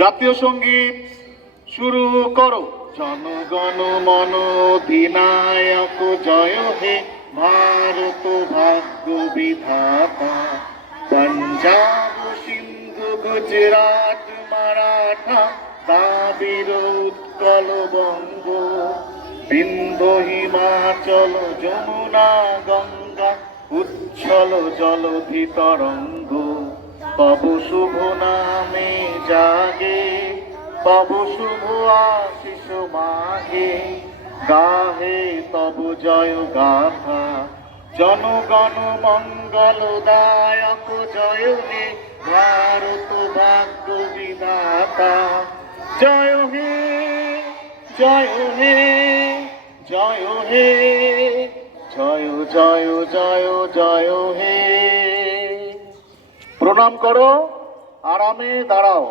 জাতীয় সঙ্গীত শুরু করো। জনগণ মন অধিনায়ক জয় হে ভারত ভাগ্য বিধাতা। পঞ্জাব সিন্ধু গুজরাট মারাঠা দ্রাবিড় উৎকল বঙ্গ। বিন্ধ্য হিমাচল যমুনা গঙ্গা উচ্ছল জলধি তরঙ্গ। তব শুভ নামে জাগে তব শুভ আশিস মাগে। গাহে তব জয় গাথা জনগণ মঙ্গলদায়ক জয় হে ভারত ভাগ্য বিধাতা। জয় হে জয় হে জয় হে জয় জয় জয় জয় হে। প্রণাম করো, আরামে দাঁড়াও।